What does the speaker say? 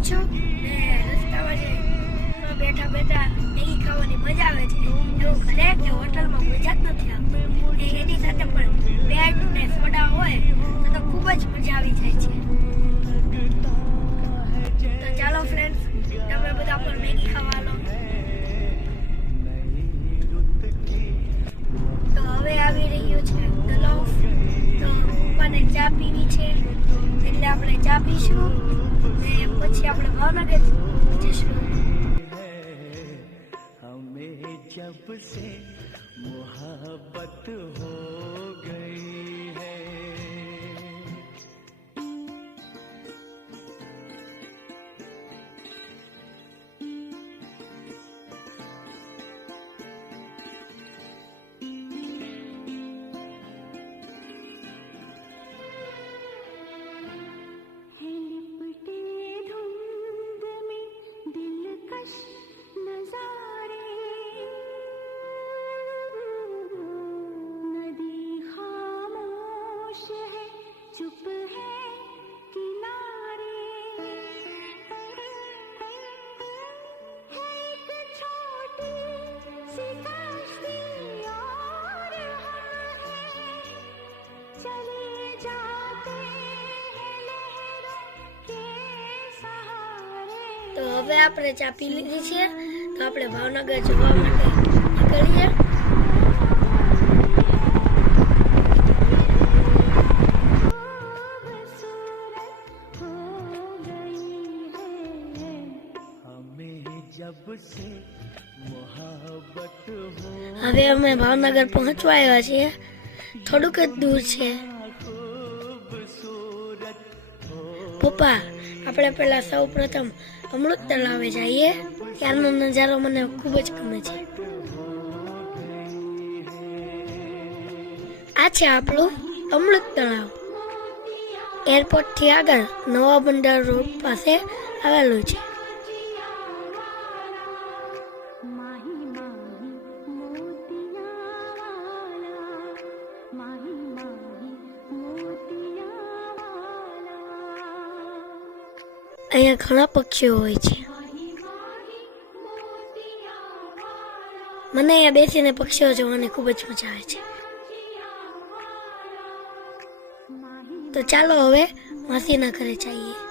જાઉં છું ને રસ્તામાં જે બેઠા બેઠા મેગી ખાવાની મજા આવે છે એવું ઘરે કે હોટલમાં મજા જ નથી આવતી એની સાથે પણ બ્રેડ ને સોડા હોય તો ખૂબ જ મજા આવી જાય છે તો ચાલો ફ્રેન્ડ્સ તમે બધા પણ મેગી ખાવા લો તો હવે આવી રહ્યું છે ગલોફ તો પપ્પાને ચા પીવી છે એટલે આપણે ચા પીશું ને પછી આપણે ભાવનગર જઈશું जब से मोहब्बत हो गई है તો હવે આપણે ચા પી લીધી છે તો આપણે ભાવનગર જવા માટે નીકળીએ હવે અમે ભાવનગર પહોંચવા આવ્યા છીએ થોડુંક જ દૂર છે પપ્પા આપણે પહેલા સૌ પ્રથમ અમૃત તળાવે જઈએ ત્યારનો નજારો મને ખૂબ જ ગમે છે આ છે આપણું અમૃત તળાવ એરપોર્ટ થી આગળ નવા બંદર રોડ પાસે આવેલું છે અહીંયા ઘણા પક્ષીઓ હોય છે મને અહીંયા બેસીને પક્ષીઓ જોવાની ખૂબ જ મજા આવે છે તો ચાલો હવે માસીના ઘરે જઈએ